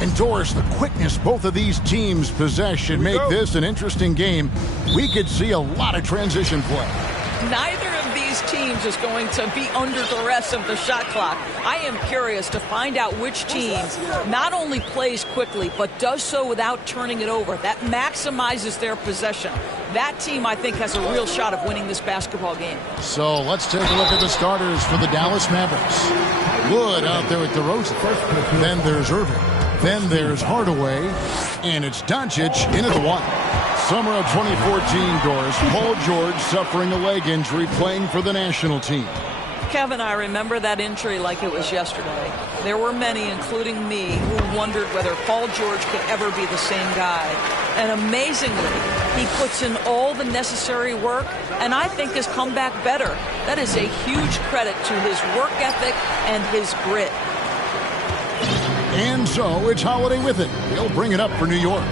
Endorse the quickness both of these teams possess should make this an interesting game. We could see a lot of transition play. Neither of these teams is going to be under duress of the shot clock. I am curious to find out which team not only plays quickly, but does so without turning it over. That maximizes their possession. That team, I think, has a real shot of winning this basketball game. So let's take a look at the starters for the Dallas Mavericks. Wood out there with DeRozan. Then there's Irving. Then there's Hardaway. And it's Doncic in at the one. Summer of 2014, Doris. Paul George suffering a leg injury playing for the national team. Kevin, I remember that injury like it was yesterday. There were many, including me, who wondered whether Paul George could ever be the same guy. And amazingly, he puts in all the necessary work, and I think has come back better. That is a huge credit to his work ethic and his grit. And so it's Holiday with it. He'll bring it up for New York.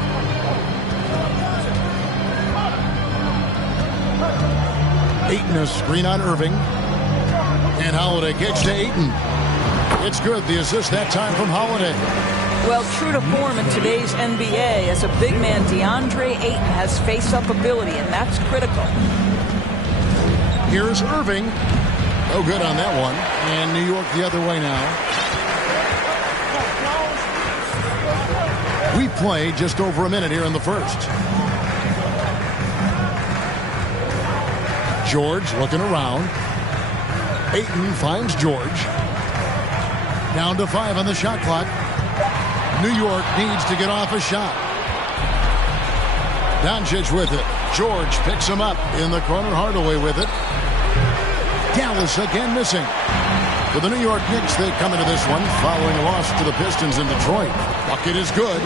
Ayton a screen on Irving. And Holiday kicks to Ayton. It's good. The assist that time from Holiday. Well, true to form in today's NBA, as a big man, DeAndre Ayton has face-up ability, and that's critical. Here's Irving. No good on that one. And New York the other way now. We play just over a minute here in the first. George looking around. Ayton finds George. Down to 5 on the shot clock. New York needs to get off a shot. Doncic with it. George picks him up in the corner. Hardaway with it. Dallas again missing. For the New York Knicks, they come into this one following a loss to the Pistons in Detroit. Bucket is good.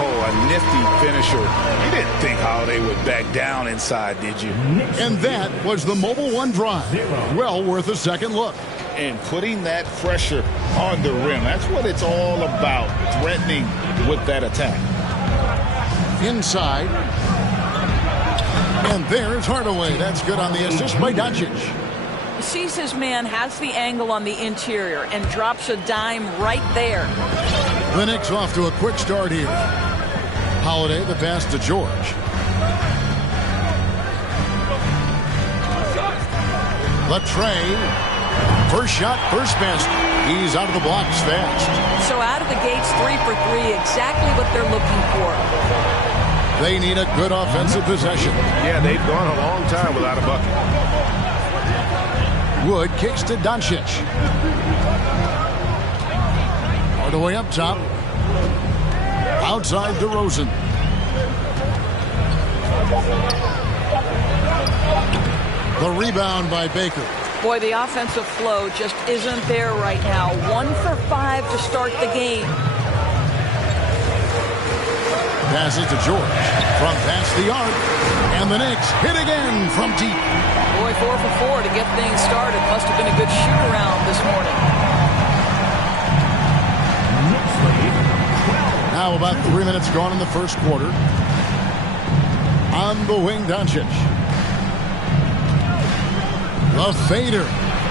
Oh, a nifty finisher. You didn't think Holiday would back down inside, did you? And that was the Mobile One drive. Well worth a second look. And putting that pressure on the rim. That's what it's all about, threatening with that attack. Inside. And there's Hardaway. That's good on the assist by Doncic. Sees his man, has the angle on the interior, and drops a dime right there. The Knicks off to a quick start here. Holiday, the pass to George. Latrey. First shot, first basket. He's out of the blocks fast. So out of the gates, 3 for 3, exactly what they're looking for. They need a good offensive possession. Yeah, they've gone a long time without a bucket. Wood kicks to Doncic. Hardaway up top. Outside DeRozan. The rebound by Baker. Boy, the offensive flow just isn't there right now. 1 for 5 to start the game. Passes to George from past the arc. And the Knicks hit again from deep. Boy, 4 for 4 to get things started. Must have been a good shoot-around this morning. Now about 3 minutes gone in the first quarter. On the wing, Doncic. The fader.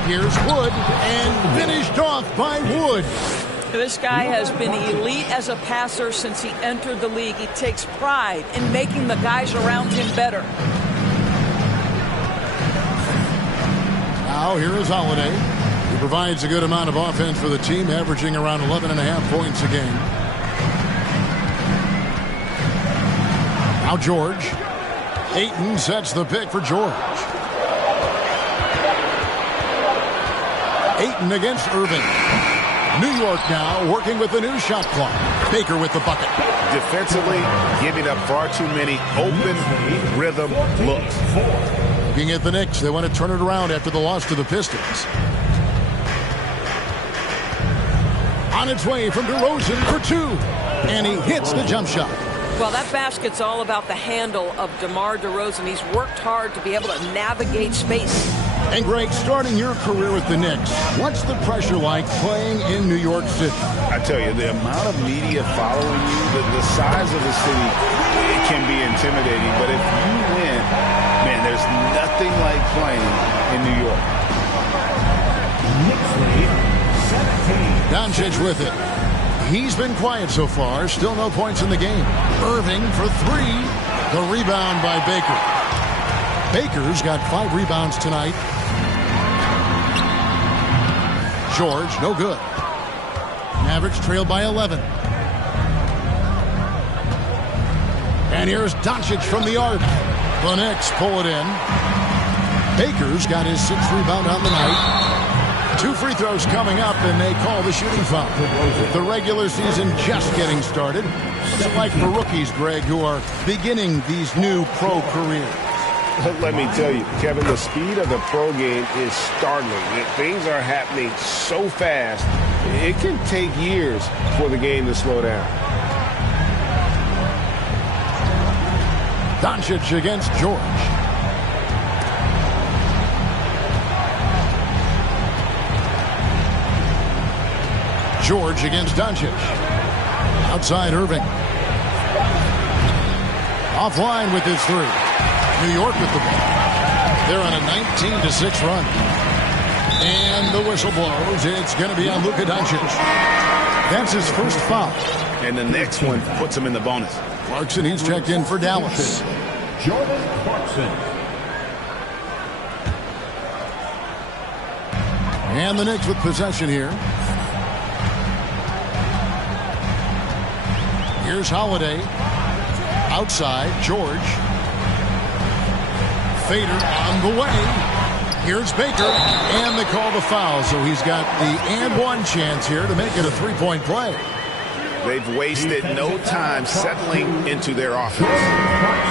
Here's Wood, and finished off by Wood. This guy has been elite as a passer since he entered the league. He takes pride in making the guys around him better. Now here is Holiday. He provides a good amount of offense for the team, averaging around 11.5 points a game. Now George. Ayton sets the pick for George. Ayton against Irving. New York now working with the new shot clock. Baker with the bucket. Defensively, giving up far too many open rhythm looks. Looking at the Knicks, they want to turn it around after the loss to the Pistons. On its way from DeRozan for 2. And he hits the jump shot. Well, that basket's all about the handle of DeMar DeRozan. He's worked hard to be able to navigate space. And Greg, starting your career with the Knicks, what's the pressure like playing in New York City? I tell you, the amount of media following you, the size of the city, it can be intimidating. But if you win, man, there's nothing like playing in New York. Doncic with it. He's been quiet so far. Still no points in the game. Irving for three. The rebound by Baker. Baker's got 5 rebounds tonight. George, no good. Mavericks trail by 11. And here's Doncic from the arc. The Knicks pull it in. Baker's got his 6th rebound on the night. 2 free throws coming up, and they call the shooting foul. The regular season just getting started. What's it like for rookies, Greg, who are beginning these new pro careers? Let me tell you, Kevin, the speed of the pro game is startling. Things are happening so fast, it can take years for the game to slow down. Doncic against George. George against Doncic. Outside Irving. Offline with his 3. New York with the ball. They're on a 19-6 run. And the whistle blows. It's going to be on Luka Doncic. That's his first foul. And the next one puts him in the bonus. Clarkson, he's checked in for Dallas. Jordan Clarkson. And the Knicks with possession here. Here's Holiday. Outside, George. Fader on the way. Here's Baker. And they call the foul. So he's got the and one chance here to make it a 3-point play. They've wasted no time settling into their offense.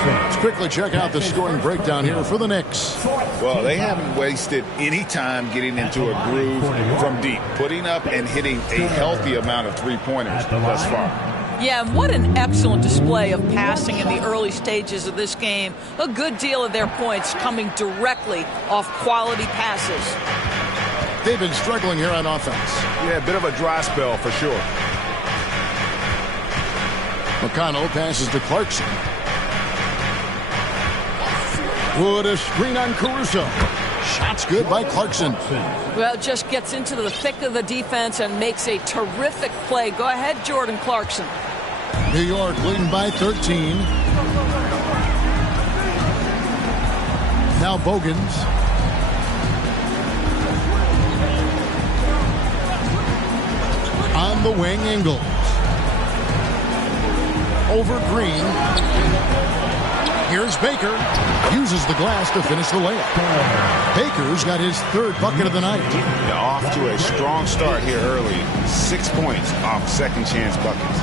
Let's quickly check out the scoring breakdown here for the Knicks. Well, they haven't wasted any time getting into a groove from deep, putting up and hitting a healthy amount of 3-pointers thus far. Yeah, what an excellent display of passing in the early stages of this game. A good deal of their points coming directly off quality passes. They've been struggling here on offense. Yeah, a bit of a dry spell for sure. McConnell passes to Clarkson. Wood a screen on Caruso. Shots good by Clarkson. Well, just gets into the thick of the defense and makes a terrific play. Go ahead, Jordan Clarkson. New York leading by 13. Now Bogans. On the wing, Ingles. Over Green. Here's Baker. Uses the glass to finish the layup. Baker's got his 3rd bucket of the night. They're off to a strong start here early. 6 points off second chance buckets.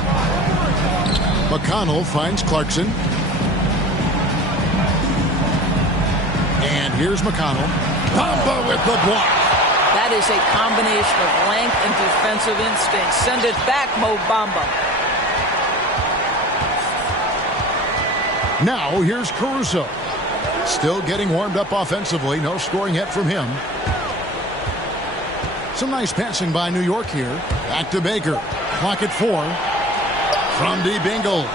McConnell finds Clarkson. And here's McConnell. Bamba with the block. That is a combination of length and defensive instinct. Send it back, Mo Bamba. Now here's Caruso. Still getting warmed up offensively. No scoring yet from him. Some nice passing by New York here. Back to Baker. Clock at 4. From deep, Ingles.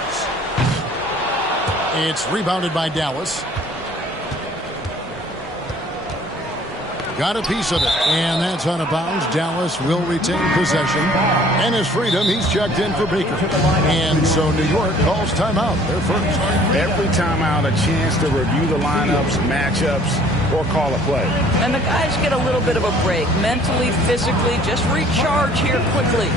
It's rebounded by Dallas. Got a piece of it. And that's out of bounds. Dallas will retain possession. And his freedom, he's checked in for Baker. And so New York calls timeout. They're first. Every timeout, a chance to review the lineups, matchups, or call a play. And the guys get a little bit of a break. Mentally, physically, just recharge here quickly.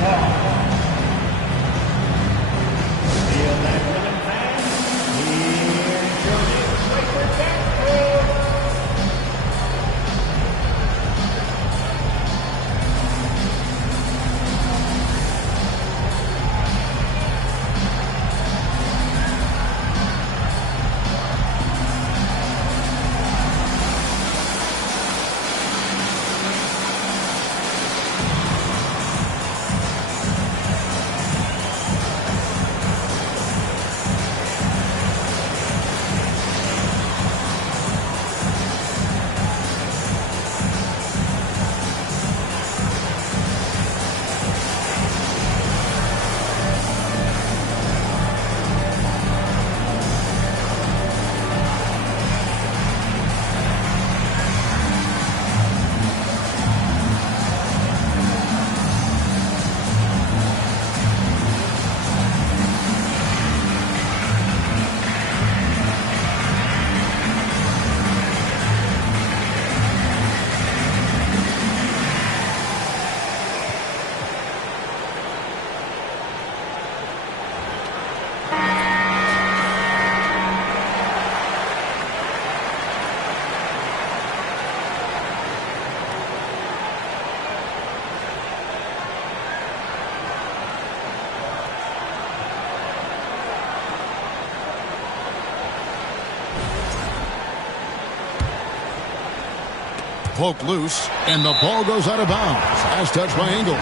Poke loose, and the ball goes out of bounds. As touched by Ingles.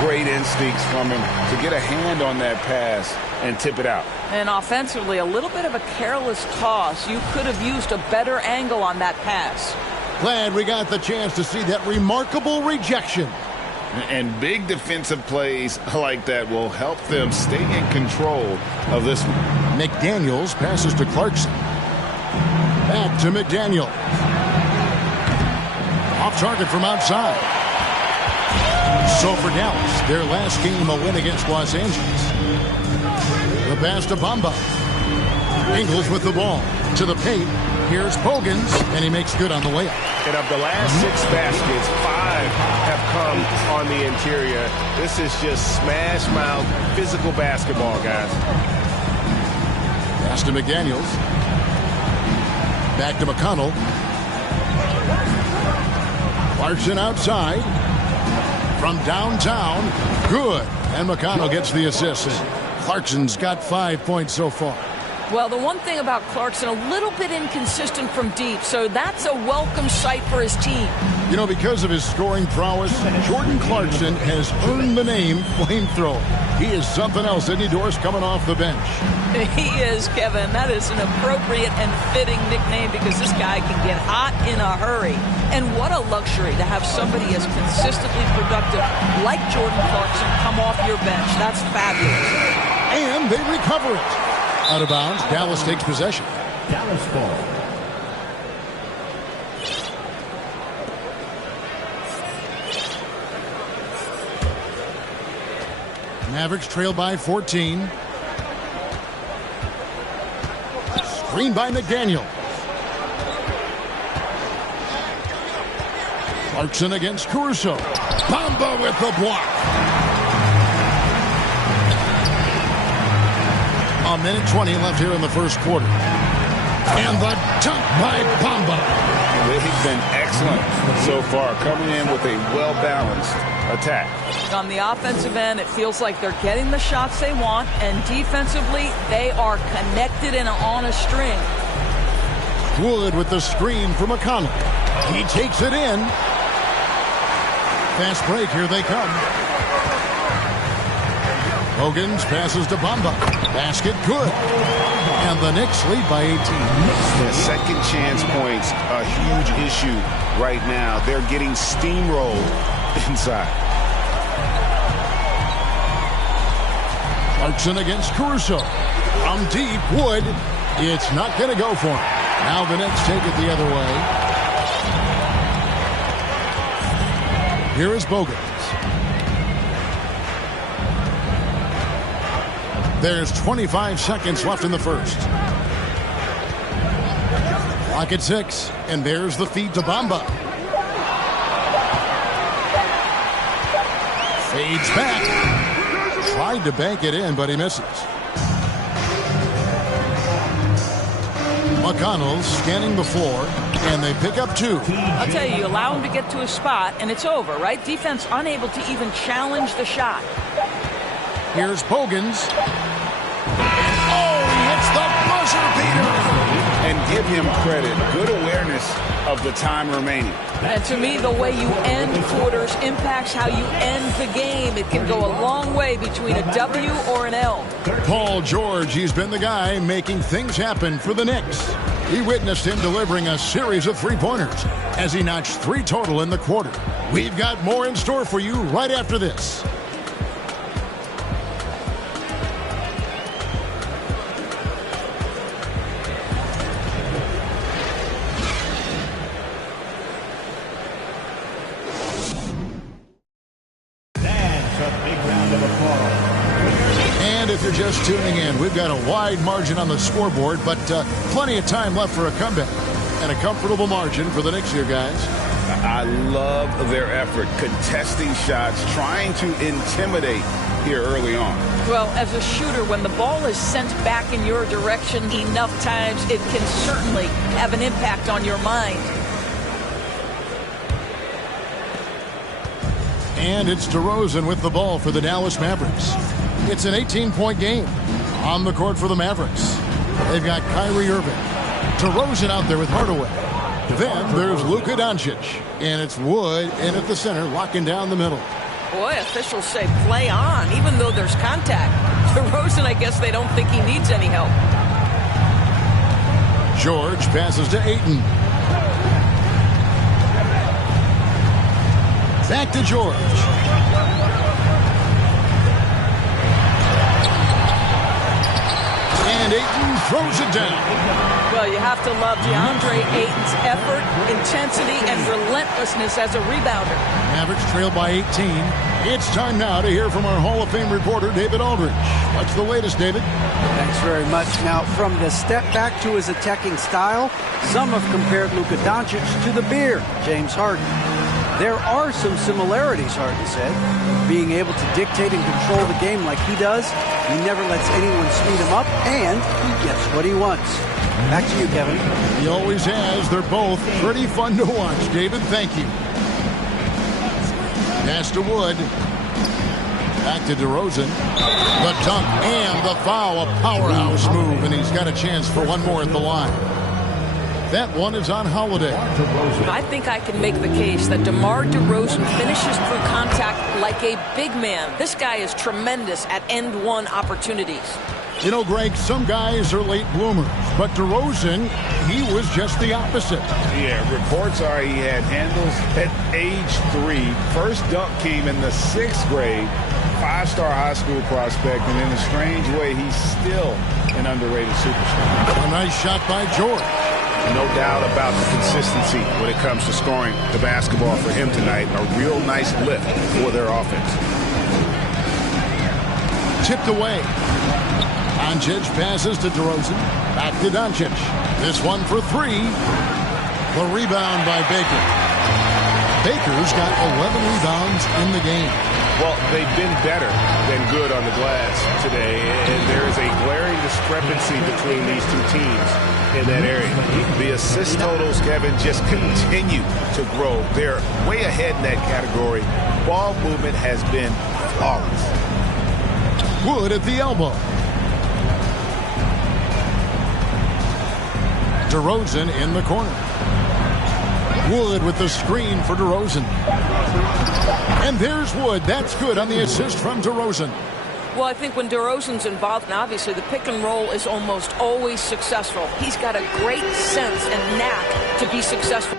Great instincts from him to get a hand on that pass and tip it out. And offensively, a little bit of a careless toss. You could have used a better angle on that pass. Glad we got the chance to see that remarkable rejection. And big defensive plays like that will help them stay in control of this one. McDaniels passes to Clarkson. Back to McDaniel. Off target from outside. So for Dallas, their last game a win against Los Angeles. The pass to Bamba. Ingles with the ball. To the paint. Here's Pogans, and he makes good on the layup. And of the last 6 baskets, 5 have come on the interior. This is just smash mouth physical basketball, guys. Pass to McDaniels. Back to McConnell. Clarkson outside. From downtown. Good. And McConnell gets the assist. Clarkson's got 5 points so far. Well, the one thing about Clarkson, a little bit inconsistent from deep, so that's a welcome sight for his team. You know, because of his scoring prowess, Jordan Clarkson has earned the name Flamethrower. He is something else, isn't he, Doris, coming off the bench? He is, Kevin. That is an appropriate and fitting nickname because this guy can get hot in a hurry. And what a luxury to have somebody as consistently productive like Jordan Clarkson come off your bench. That's fabulous. And they recover it. Out of bounds, Dallas takes possession. Dallas ball. Mavericks trail by 14. Screen by McDaniel. Clarkson against Caruso. Bamba with the block. A minute 20 left here in the first quarter. And the dunk by Bamba. They've been excellent so far, coming in with a well-balanced attack. On the offensive end, it feels like they're getting the shots they want, and defensively, they are connected and on a string. Wood with the screen for McConnell. He takes it in. Fast break, here they come. Hogan's passes to Bamba. Basket good. And the Knicks lead by 18. The second chance points, a huge issue right now. They're getting steamrolled inside. Clarkson against Caruso. From deep, Wood. It's not going to go for him. Now the Knicks take it the other way. Here is Bogans. There's 25 seconds left in the first. Clock at 6, and there's the feed to Bamba. Fades back. Tried to bank it in, but he misses. McConnell scanning the floor, and they pick up 2. I'll tell you, allow him to get to a spot, and it's over, right? Defense unable to even challenge the shot. Here's Pogans. Oh, he hits the buzzer beater. And give him credit. Good awareness of the time remaining. And to me, the way you end quarters impacts how you end the game. It can go a long way between a W or an L. Paul George, he's been the guy making things happen for the Knicks. We witnessed him delivering a series of three-pointers as he notched 3 total in the quarter. We've got more in store for you right after this. If you're just tuning in, we've got a wide margin on the scoreboard, but plenty of time left for a comeback. And a comfortable margin for the Knicks here, guys. I love their effort, contesting shots, trying to intimidate here early on. Well, as a shooter, when the ball is sent back in your direction enough times, it can certainly have an impact on your mind. And it's DeRozan with the ball for the Dallas Mavericks. It's an 18-point game on the court for the Mavericks. They've got Kyrie Irving. DeRozan out there with Hardaway. Then there's Luka Doncic. And it's Wood in at the center, locking down the middle. Boy, officials say play on, even though there's contact. DeRozan, I guess they don't think he needs any help. George passes to Ayton. Back to George. And Ayton throws it down. Well, you have to love DeAndre Ayton's effort, intensity, and relentlessness as a rebounder. Mavericks trail by 18. It's time now to hear from our Hall of Fame reporter, David Aldridge. What's the latest, David? Thanks very much. Now, from the step back to his attacking style, some have compared Luka Doncic to the bear, James Harden. There are some similarities, Harden said. Being able to dictate and control the game like he does, he never lets anyone speed him up, and he gets what he wants. Back to you, Kevin. He always has. They're both pretty fun to watch. David, thank you. Pass to Wood. Back to DeRozan. The dunk and the foul. A powerhouse move, and he's got a chance for one more at the line. That one is on Holiday. I think I can make the case that DeMar DeRozan finishes through contact like a big man. This guy is tremendous at end-one opportunities. You know, Greg, some guys are late bloomers, but DeRozan, he was just the opposite. Yeah, reports are he had handles at age 3. First dunk came in the 6th grade. 5-star high school prospect, and in a strange way, he's still an underrated superstar. A nice shot by George. No doubt about the consistency when it comes to scoring the basketball for him tonight. A real nice lift for their offense. Tipped away. Doncic passes to DeRozan. Back to Doncic. This one for 3. The rebound by Baker. Baker's got 11 rebounds in the game. Well, they've been better than good on the glass today, and there is a glaring discrepancy between these two teams in that area. The assist totals, Kevin, just continue to grow. They're way ahead in that category. Ball movement has been flawless. Wood at the elbow. DeRozan in the corner. Wood with the screen for DeRozan. And there's Wood. That's good on the assist from DeRozan. Well, I think when DeRozan's involved, now obviously the pick and roll is almost always successful. He's got a great sense and knack to be successful.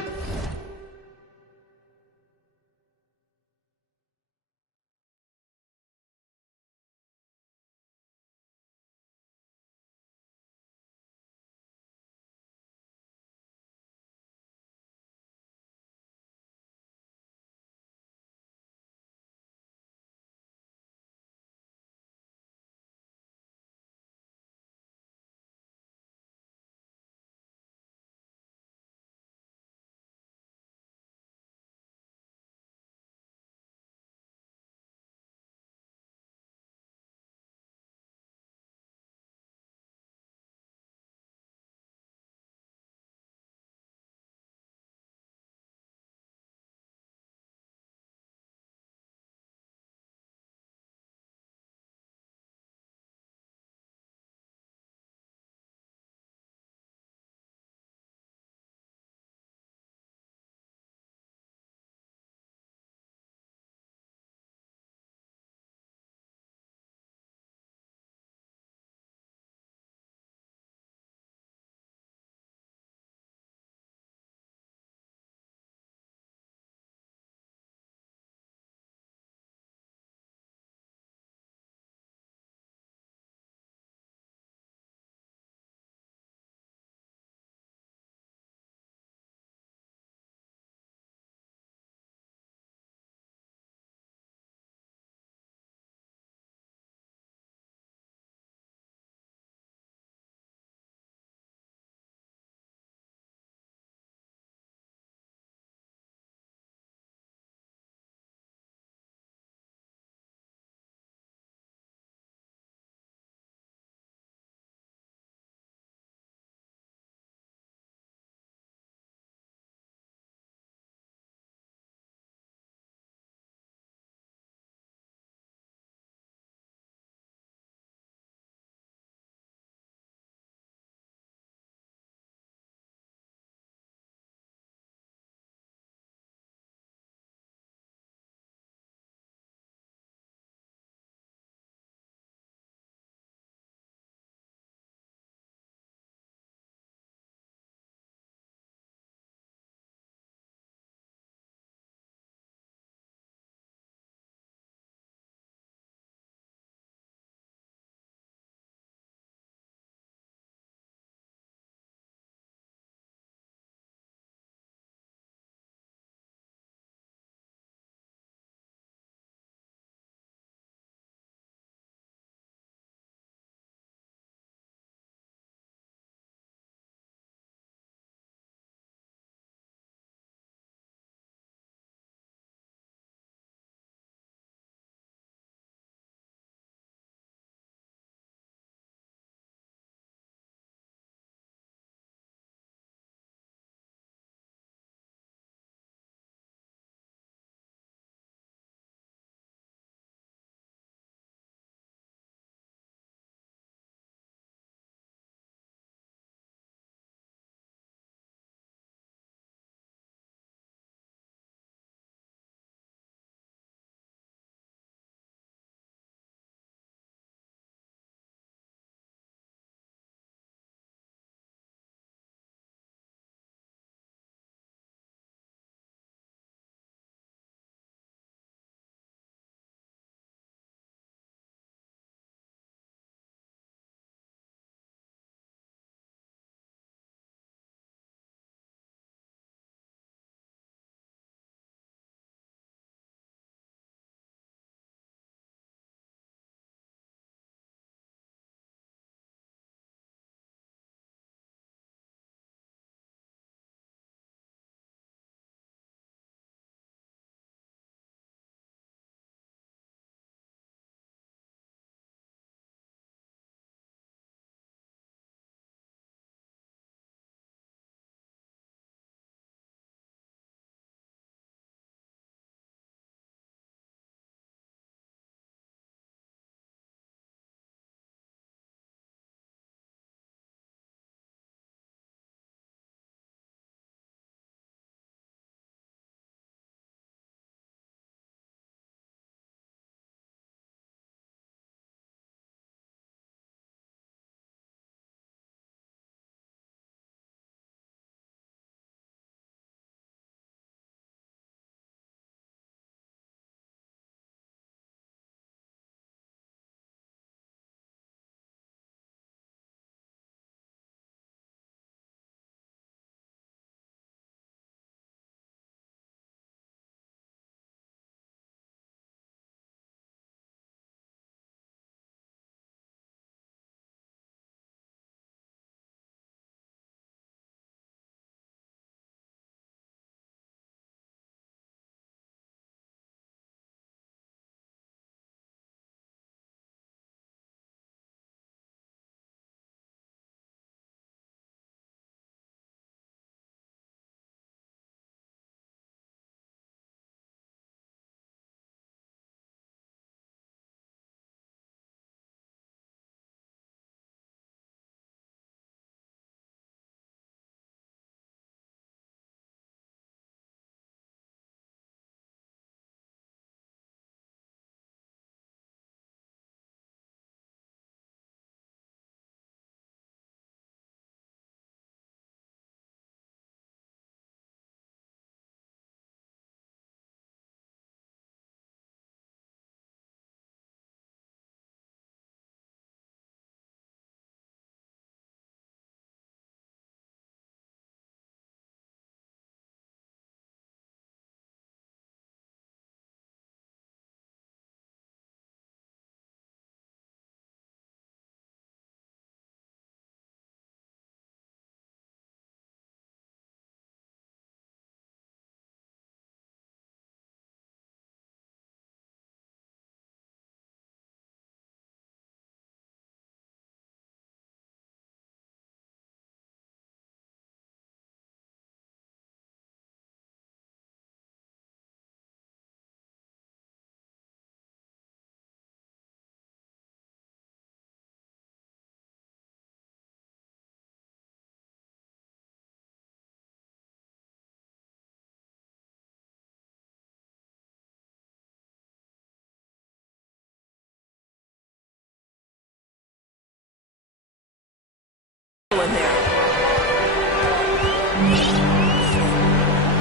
trouble in there.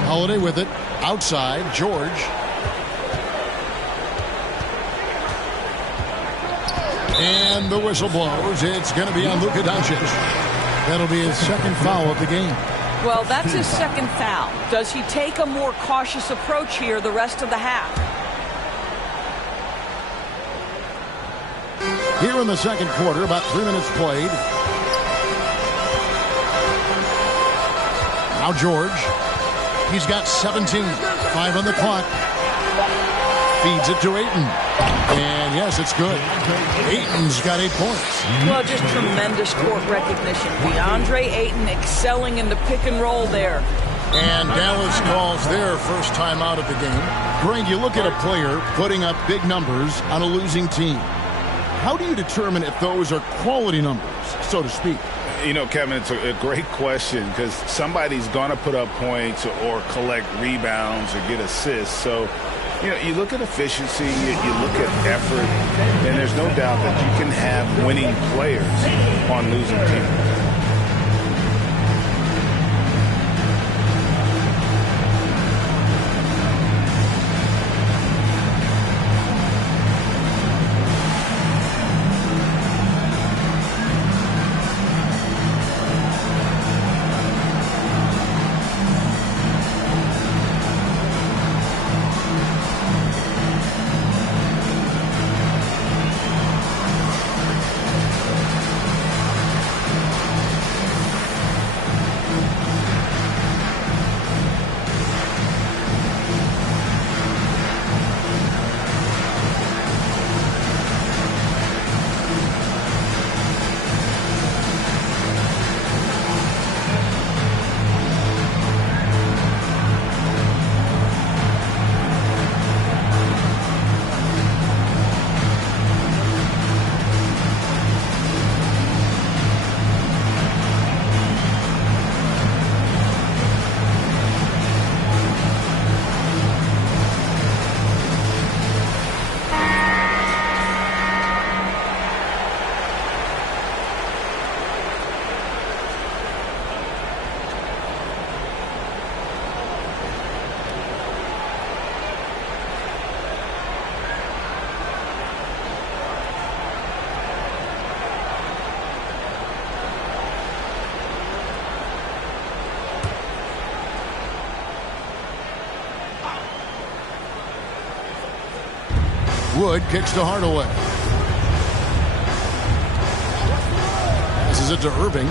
Holiday with it. Outside, George. And the whistle blows. It's going to be on Luka Doncic. That'll be his second foul of the game. Well, that's his second foul. Does he take a more cautious approach here the rest of the half? Here in the second quarter, about 3 minutes played. Now George. He's got 17. 5 on the clock. Feeds it to Ayton. And yes, it's good. Ayton's got 8 points. Well, just tremendous court recognition. DeAndre Ayton excelling in the pick and roll there. And Dallas calls their first time out of the game. Greg, you look at a player putting up big numbers on a losing team. How do you determine if those are quality numbers, so to speak? You know, Kevin, it's a great question because somebody's going to put up points or collect rebounds or get assists. So, you know, you look at efficiency, you look at effort, and there's no doubt that you can have winning players on losing teams. Wood kicks to Hardaway. Passes it to Irving.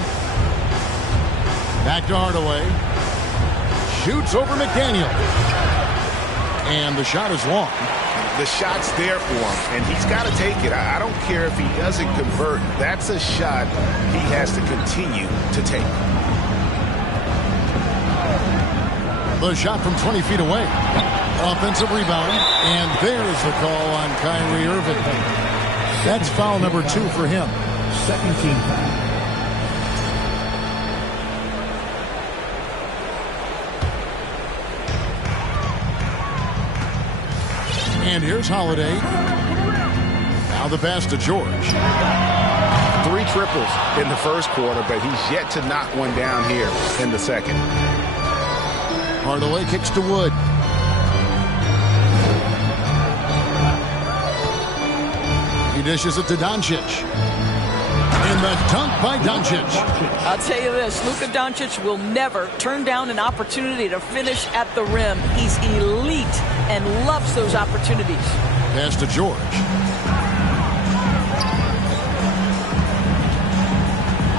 Back to Hardaway. Shoots over McDaniel. And the shot is long. The shot's there for him, and he's got to take it. I don't care if he doesn't convert. That's a shot he has to continue to take. The shot from 20 feet away. Offensive rebound. And there's the call on Kyrie Irving. That's foul number 2 for him. Second team foul. And here's Holiday. Now the pass to George. 3 triples in the first quarter, but he's yet to knock one down here in the second. Hardaway kicks to Wood. He dishes it to Doncic. And the dunk by Doncic. I'll tell you this, Luka Doncic will never turn down an opportunity to finish at the rim. He's elite and loves those opportunities. Pass to George.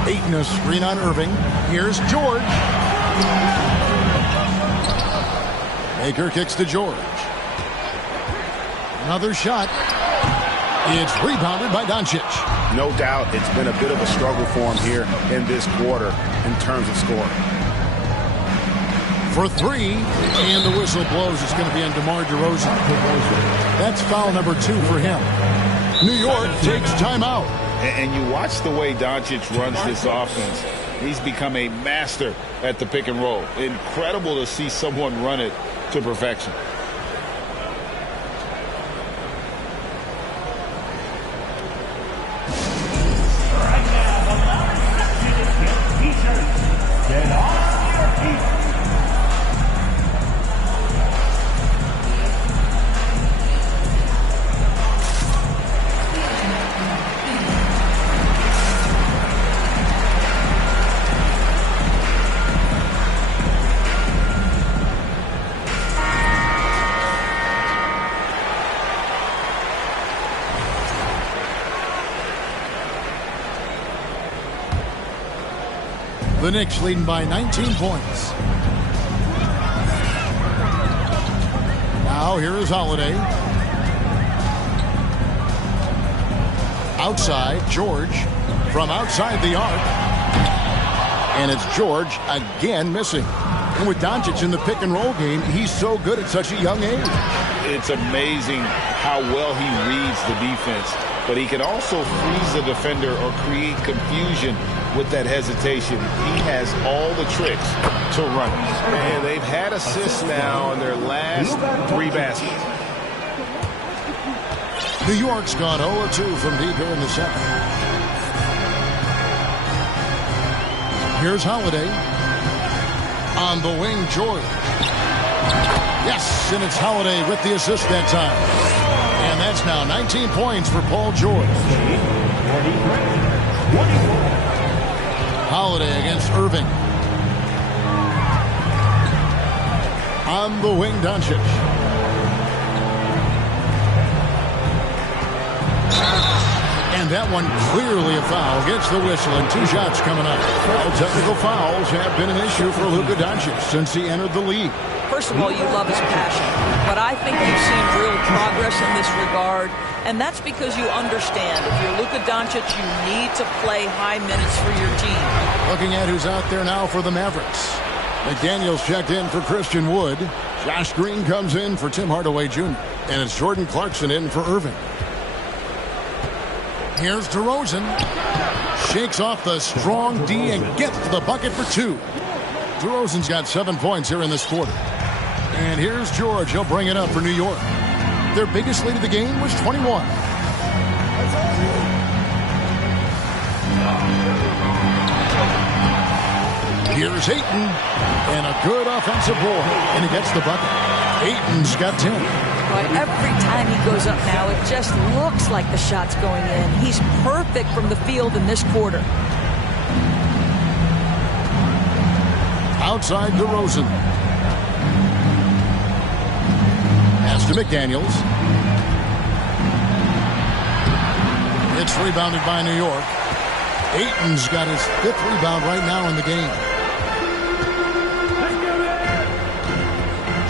Ayton a screen on Irving. Here's George. Baker kicks to George. Another shot. It's rebounded by Doncic. No doubt it's been a bit of a struggle for him here in this quarter in terms of scoring. For 3, and the whistle blows. It's going to be on DeMar DeRozan. That's foul number 2 for him. New York takes timeout. And you watch the way Doncic runs this offense. He's become a master at the pick and roll. Incredible to see someone run it to perfection. The Knicks leading by 19 points. Now here is Holiday. Outside, George from outside the arc. And it's George again missing. And with Doncic in the pick and roll game, he's so good at such a young age. It's amazing how well he reads the defense, but he can also freeze the defender or create confusion with that hesitation. He has all the tricks to run. And they've had assists now in their last 3 baskets. New York's gone 0-2 from deep here in the second. Here's Holiday. On the wing, George. Yes, and it's Holiday with the assist that time. And that's now 19 points for Paul George. Holiday against Irving. On the wing, Doncic. And that one clearly a foul. Gets the whistle and 2 shots coming up. Well, technical fouls have been an issue for Luka Doncic since he entered the league. First of all, you love his passion, but I think you've seen real progress in this regard, and that's because you understand if you're Luka Doncic, you need to play high minutes for your team. Looking at who's out there now for the Mavericks. McDaniels checked in for Christian Wood. Josh Green comes in for Tim Hardaway Jr. And it's Jordan Clarkson in for Irving. Here's DeRozan. Shakes off the strong D and gets to the bucket for 2. DeRozan's got 7 points here in this quarter. And here's George. He'll bring it up for New York. Their biggest lead of the game was 21. Here's Ayton. And a good offensive board. And he gets the bucket. Ayton's got 10. But every time he goes up now, it just looks like the shot's going in. He's perfect from the field in this quarter. Outside DeRozan. Pass to McDaniels. It's rebounded by New York. Ayton's got his 5th rebound right now in the game.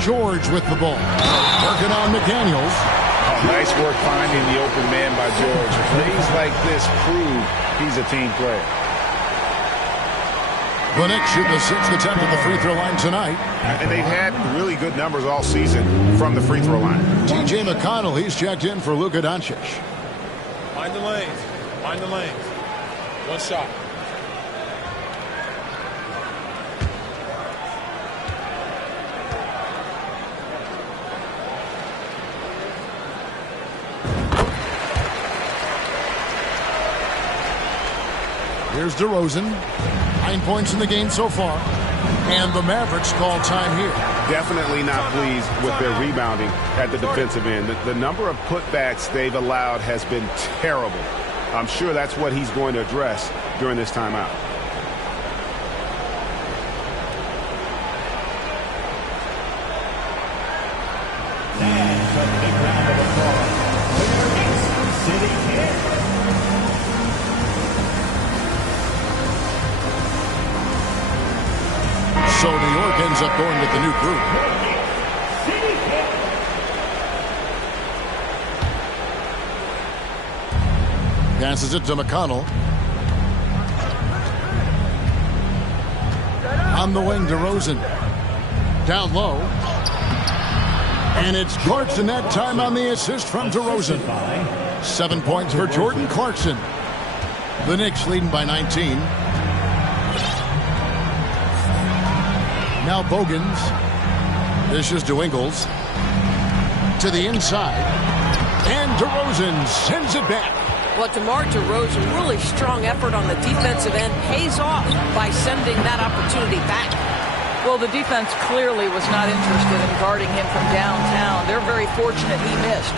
George with the ball. Working on McDaniels. Oh, nice work finding the open man by George. Plays like this prove he's a team player. The Knicks shoot the 6th attempt at the free throw line tonight. And they've had really good numbers all season from the free throw line. T.J. McConnell, he's checked in for Luka Doncic. Mind the lanes. Mind the lanes. 1 shot. Here's DeRozan. 9 points in the game so far. And the Mavericks call time here. Definitely not pleased with their rebounding at the defensive end. The number of putbacks they've allowed has been terrible. I'm sure that's what he's going to address during this timeout. So New York ends up going with the new group. Passes it to McConnell. On the wing, DeRozan. Down low. And it's Clarkson that time on the assist from DeRozan. 7 points for Jordan Clarkson. The Knicks leading by 19. Now Bogans. This is DeWinkles. To the inside. And DeRozan sends it back. Well, DeMar DeRozan, really strong effort on the defensive end, pays off by sending that opportunity back. Well, the defense clearly was not interested in guarding him from downtown. They're very fortunate he missed.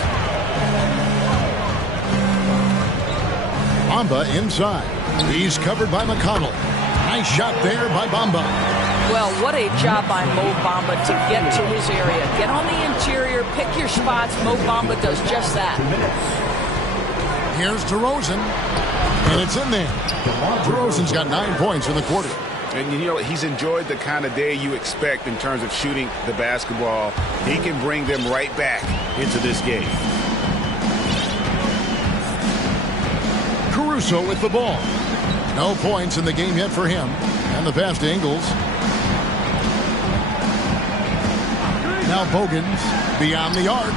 Bamba inside. He's covered by McConnell. Nice shot there by Bamba. Well, what a job by Mo Bamba to get to his area. Get on the interior, pick your spots. Mo Bamba does just that. Here's DeRozan. And it's in there. DeRozan's got 9 points in the quarter. And, you know, he's enjoyed the kind of day you expect in terms of shooting the basketball. He can bring them right back into this game. Caruso with the ball. No points in the game yet for him. And the pass to Ingles. Now Bogans beyond the arc.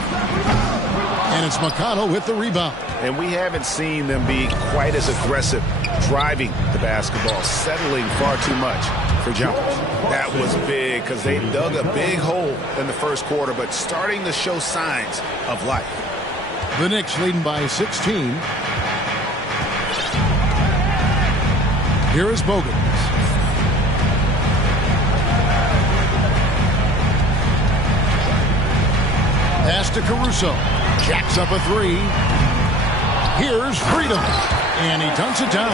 And it's McConnell with the rebound. And we haven't seen them be quite as aggressive driving the basketball, settling far too much for jumpers. That was big because they dug a big hole in the first quarter, but starting to show signs of life. The Knicks leading by 16. Here is Bogans. Pass to Caruso. Jacks up a three. Here's Freedom. And he dunks it down.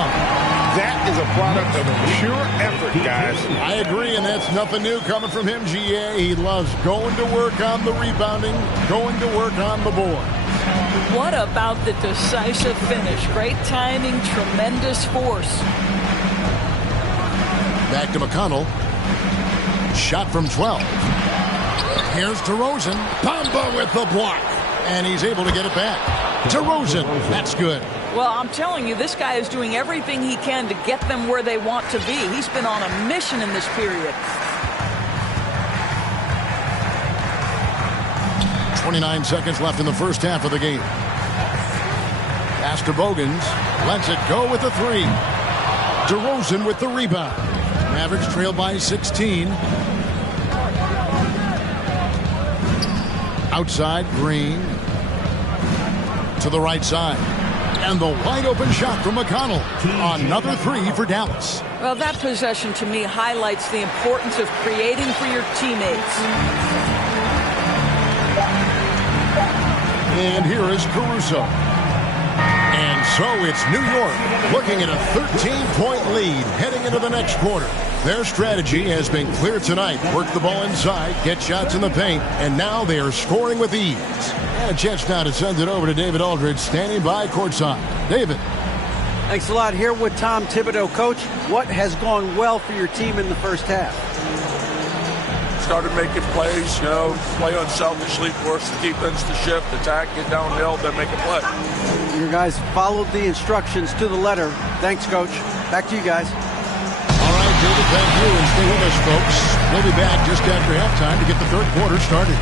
That is a product of pure effort, guys. I agree, and that's nothing new coming from him, GA. He loves going to work on the rebounding, going to work on the board. What about the decisive finish? Great timing, tremendous force. Back to McConnell. Shot from 12. Here's DeRozan. Bamba with the block. And he's able to get it back. DeRozan. That's good. Well, I'm telling you, this guy is doing everything he can to get them where they want to be. He's been on a mission in this period. 29 seconds left in the first half of the game. Pass to Bogans. Lets it go with the three. DeRozan with the rebound. Mavericks trail by 16. Outside, Green. To the right side. And the wide open shot from McConnell. Another three for Dallas. Well, that possession to me highlights the importance of creating for your teammates. And here is Caruso. And so it's New York looking at a 13-point lead heading into the next quarter. Their strategy has been clear tonight. Work the ball inside, get shots in the paint, and now they are scoring with ease. And a chance now to send it over to David Aldridge, standing by courtside. David. Thanks a lot. Here with Tom Thibodeau. Coach, what has gone well for your team in the first half? Started making plays, play unselfishly, force the defense to shift, attack, get downhill, then make a play. Your guys followed the instructions to the letter. Thanks, Coach. Back to you guys. All right, David, thank you, and stay with us, folks. We'll be back just after halftime to get the third quarter started.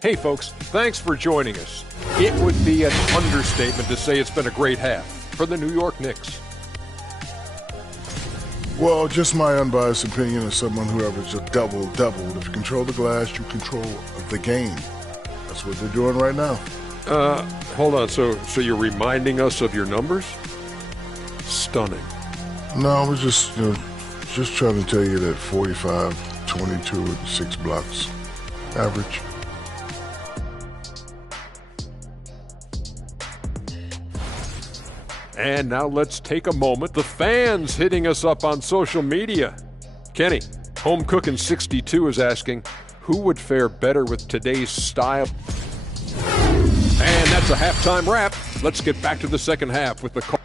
Hey folks, thanks for joining us. It would be an understatement to say it's been a great half for the New York Knicks. Well, just my unbiased opinion as someone who averaged a double-double. If you control the glass, you control the game. That's what they're doing right now. Hold on, so you're reminding us of your numbers? Stunning. No, I was just trying to tell you that 45, 22, and 6 blocks average. And now let's take a moment. The fans hitting us up on social media. Kenny, Home Cookin' 62 is asking, who would fare better with today's style? And that's a halftime wrap. Let's get back to the second half with the call.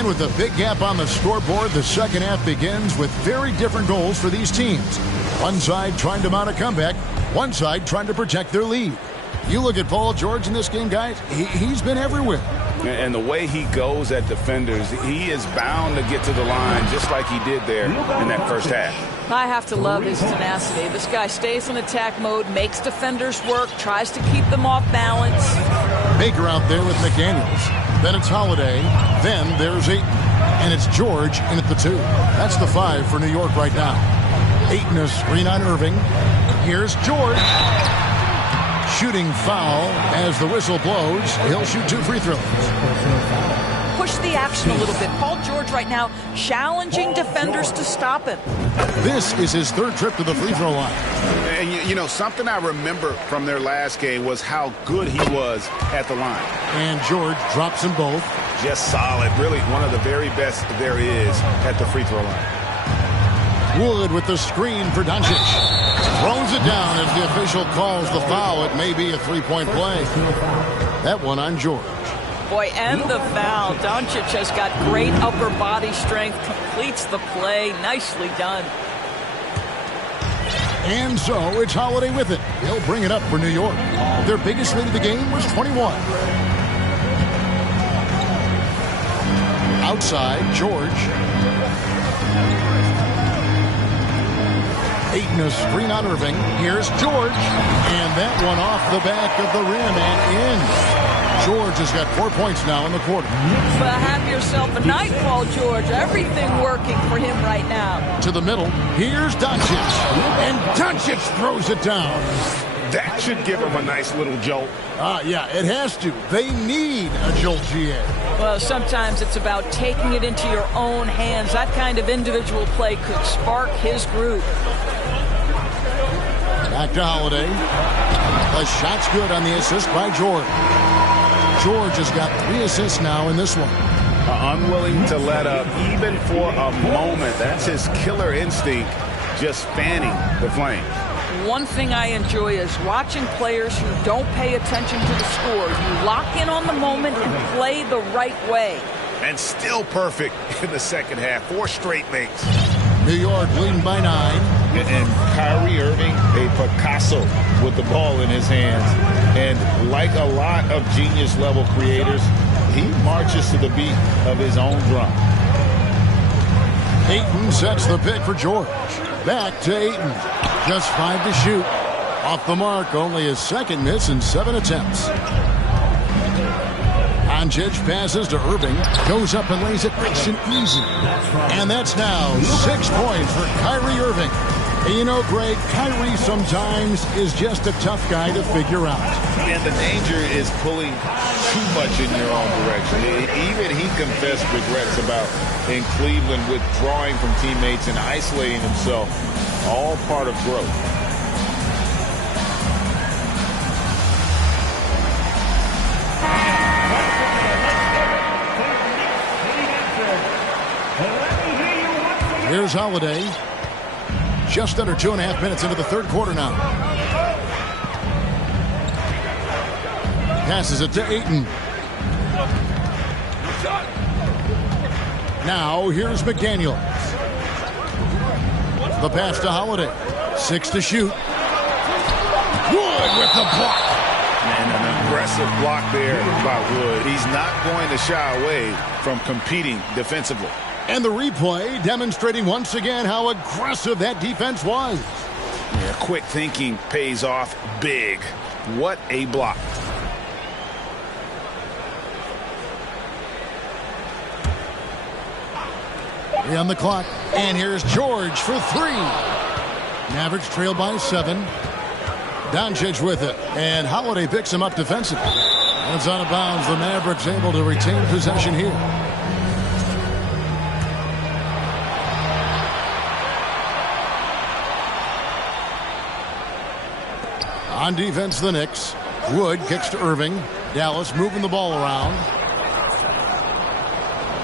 And with a big gap on the scoreboard, the second half begins with very different goals for these teams. One side trying to mount a comeback, one side trying to protect their lead. You look at Paul George in this game, guys, he's been everywhere. And the way he goes at defenders, he is bound to get to the line just like he did there in that first half. I have to love his tenacity. This guy stays in attack mode, makes defenders work, tries to keep them off balance. Baker out there with McDaniels. Then it's Holiday. Then there's Ayton. And it's George in at the 2. That's the 5 for New York right now. Ayton a screen on Irving. Here's George. Shooting foul as the whistle blows. He'll shoot 2 free throws. Push the action a little bit. Paul George right now challenging defenders to stop him. This is his 3rd trip to the free throw line. And, you know, something I remember from their last game was how good he was at the line. And George drops them both. Just solid. Really one of the very best there is at the free throw line. Wood with the screen for Doncic. Throws it down as the official calls the foul. It may be a 3-point play. That one on George. Boy, and the foul. Doncic has got great upper body strength, completes the play. Nicely done. And so it's Holiday with it. He'll bring it up for New York. Their biggest lead of the game was 21. Outside, George. Ayton a screen on Irving. Here's George. And that one off the back of the rim and in. George has got 4 points now in the quarter. Well, have yourself a night, Paul George. Everything working for him right now. To the middle. Here's Doncic. And Doncic throws it down. That should give him a nice little jolt. Yeah, it has to. They need a jolt, GA. Well, sometimes it's about taking it into your own hands. That kind of individual play could spark his groove. Back to Holiday. The shot's good on the assist by George. George has got 3 assists now in this one. Unwilling to let up even for a moment. That's his killer instinct, just fanning the flame. One thing I enjoy is watching players who don't pay attention to the score. You lock in on the moment and play the right way. And still perfect in the second half. 4 straight makes. New York leading by 9. And Kyrie Irving, a Picasso with the ball in his hands. And like a lot of genius-level creators, he marches to the beat of his own drum. Ayton sets the pick for George. Back to Ayton. Just 5 to shoot. Off the mark, only his 2nd miss in 7 attempts. Doncic passes to Irving. Goes up and lays it nice and easy. And that's now 6 points for Kyrie Irving. And you know, Greg, Kyrie sometimes is just a tough guy to figure out. And the danger is pulling too much in your own direction. Even he confessed regrets about in Cleveland withdrawing from teammates and isolating himself. All part of growth. Here's Holiday. Just under 2.5 minutes into the 3rd quarter now. Passes it to Ayton. Now here's McDaniels. The pass to Holiday. 6 to shoot. Wood with the block. And an aggressive block there by Wood. He's not going to shy away from competing defensively. And the replay demonstrating once again how aggressive that defense was. Yeah, quick thinking pays off big. What a block. On the clock. And here's George for 3. Mavericks trail by 7. Doncic with it. And Holiday picks him up defensively. It's out of bounds. The Mavericks able to retain possession here. On defense, the Knicks. Wood kicks to Irving. Dallas moving the ball around.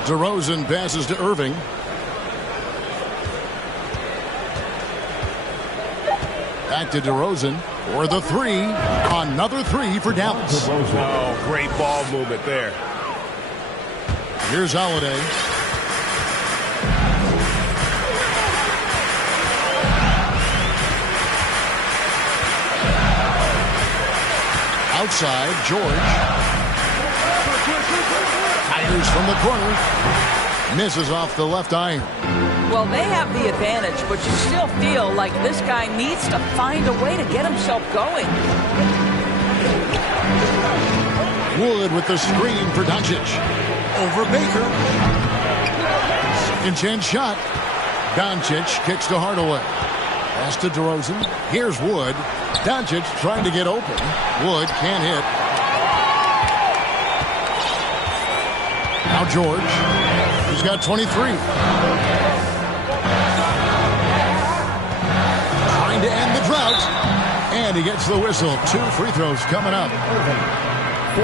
DeRozan passes to Irving. Back to DeRozan for the 3. Another 3 for Dallas. Oh, great ball movement there. Here's Holiday. Outside, George. Fires from the corner. Misses off the left iron. Well, they have the advantage, but you still feel like this guy needs to find a way to get himself going. Wood with the screen for Doncic. Over Baker. Second chance shot. Doncic kicks to Hardaway. Pass to DeRozan. Here's Wood. Doncic trying to get open. Wood can't hit. Now George. He's got 23. Trying to end the drought. And he gets the whistle. 2 free throws coming up.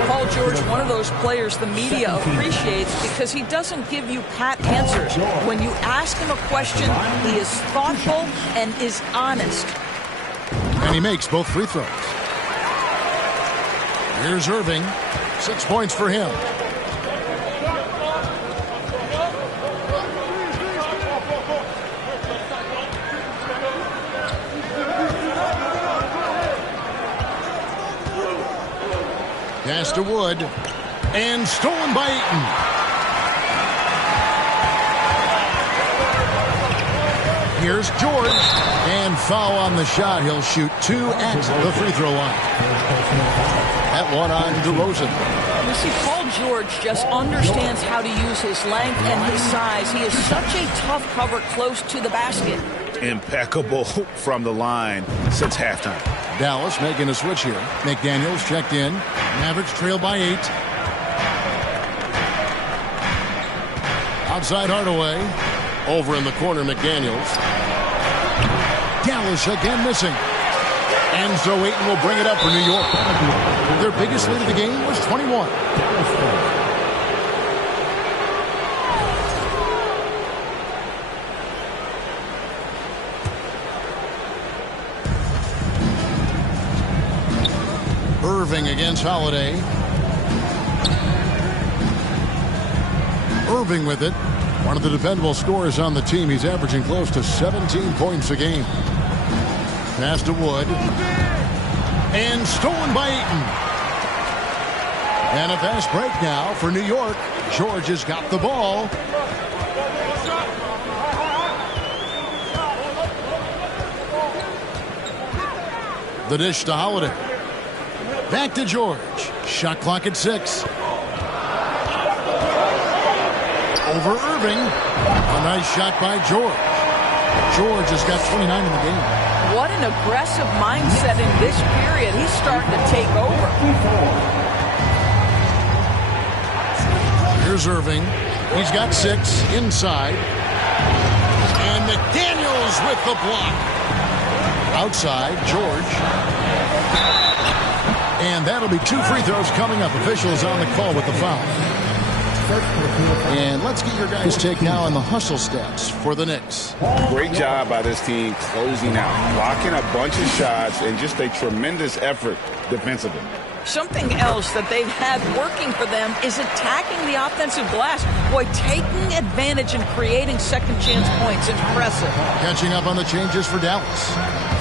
Paul George, one of those players the media appreciates because he doesn't give you pat answers. When you ask him a question, he is thoughtful and is honest. And he makes both free throws. Here's Irving. 6 points for him. Pass to Wood. And stolen by Ayton. Here's George. And foul on the shot. He'll shoot 2 at the free throw line. That one on DeRozan. You see, Paul George just understands how to use his length and his size. He is such a tough cover close to the basket. Impeccable from the line since halftime. Dallas making a switch here. McDaniels checked in. Mavericks trail by 8. Outside Hardaway. Over in the corner, McDaniels. Dallas again missing. And so Ayton will bring it up for New York. Their biggest lead of the game was 21. Irving against Holiday. Irving with it. One of the dependable scorers on the team. He's averaging close to 17 points a game. Pass to Wood. And stolen by Ayton. And a fast break now for New York. George has got the ball. The dish to Holiday. Back to George. Shot clock at 6. Over Irving. A nice shot by George. George has got 29 in the game. What an aggressive mindset in this period. He's starting to take over. Here's Irving. He's got 6 inside. And McDaniels with the block. Outside, George. And that'll be 2 free throws coming up. Officials on the call with the foul. And let's get your guys' take now on the hustle stats for the Knicks. Great job by this team closing out, blocking a bunch of shots, and just a tremendous effort defensively. Something else that they've had working for them is attacking the offensive glass. Boy, taking advantage and creating second chance points. Impressive. Catching up on the changes for Dallas.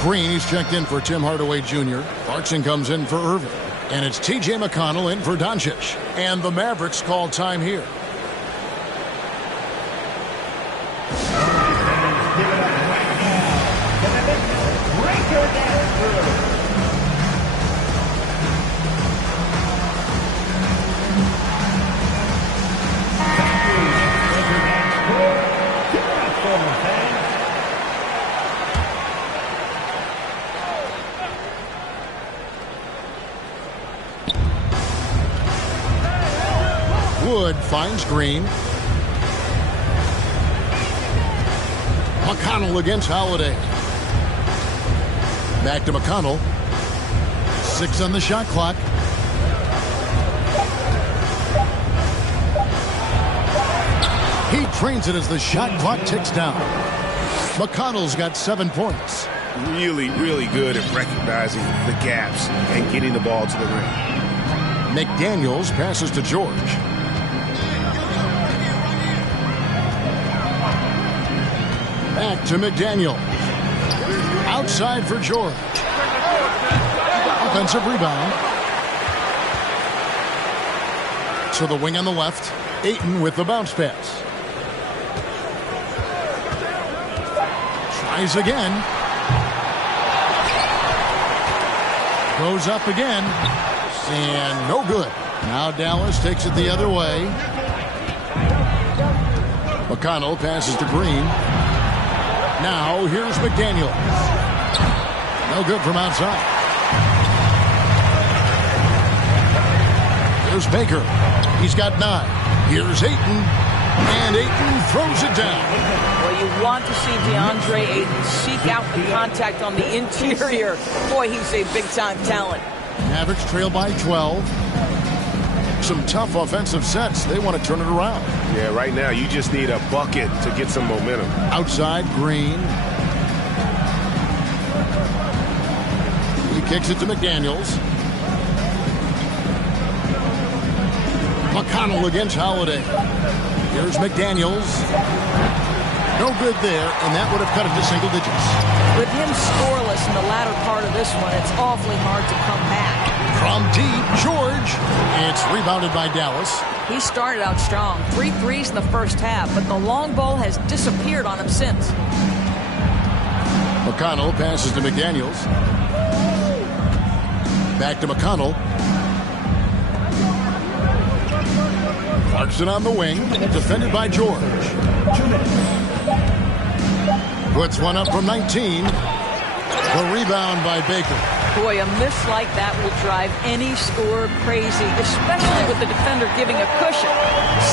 Green, he's checked in for Tim Hardaway Jr. Clarkson comes in for Irving. And it's T.J. McConnell in for Doncic. And the Mavericks call time here. Wood finds Green. McConnell against Holiday. Back to McConnell. 6 on the shot clock. He trains it as the shot clock ticks down. McConnell's got 7 points. Really, really good at recognizing the gaps and getting the ball to the rim. McDaniels passes to George. to McDaniel. Outside for George. Offensive rebound. To the wing on the left. Ayton with the bounce pass. Tries again. Goes up again. And no good. Now Dallas takes it the other way. McConnell passes to Green. Now here's McDaniel. No good from outside. Here's Baker. He's got 9. Here's Ayton. And Ayton throws it down. Well, you want to see DeAndre Ayton seek out the contact on the interior. Boy, he's a big-time talent. Mavericks trail by 12. Some tough offensive sets. They want to turn it around. Yeah, right now you just need a bucket to get some momentum. Outside, Green. He kicks it to McDaniels. McConnell against Holiday. Here's McDaniels. No good there, and that would have cut it to single digits. With him scoreless in the latter part of this one, it's awfully hard to come back. From deep, George. It's rebounded by Dallas. He started out strong. 3 threes in the first half, but the long ball has disappeared on him since. McConnell passes to McDaniels. Back to McConnell. Clarkson on the wing, defended by George. Puts one up from 19. The rebound by Baker. Boy, a miss like that will drive any scorer crazy, especially with the defender giving a cushion.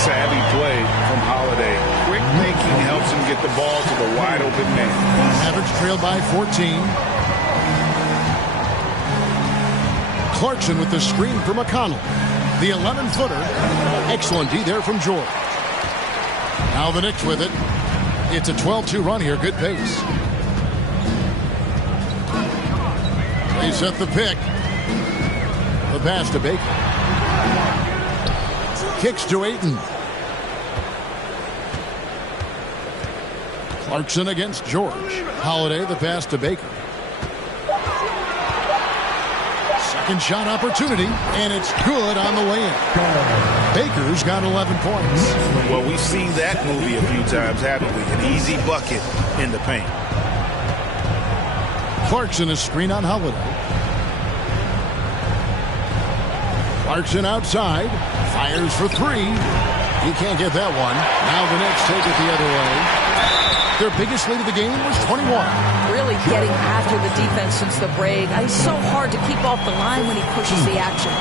Savvy play from Holiday. Quick thinking helps him get the ball to the wide open man. Mavericks trail by 14. Clarkson with the screen for McConnell. The 11-footer. Excellent D there from George. Now the Knicks with it. It's a 12-2 run here. Good pace. They set the pick. The pass to Baker. Kicks to Ayton. Clarkson against George. Holiday, the pass to Baker. Second shot opportunity, and it's good on the way-in. Baker's got 11 points. Well, we've seen that movie a few times, haven't we? An easy bucket in the paint. Clarkson is screen on Holiday. Clarkson outside. Fires for 3. He can't get that one. Now the Knicks take it the other way. Their biggest lead of the game was 21. Really getting after the defense since the break. It's so hard to keep off the line when he pushes the action.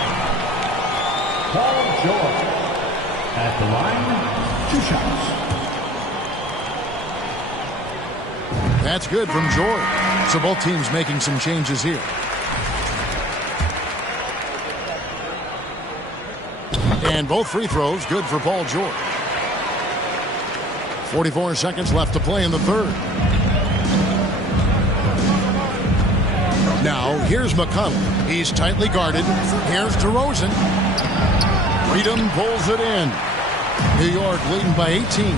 Paul George at the line, 2 shots. That's good from George. So both teams making some changes here. And both free throws good for Paul George. 44 seconds left to play in the third. Now here's McConnell. He's tightly guarded. Here's DeRozan. Freedom pulls it in. New York leading by 18.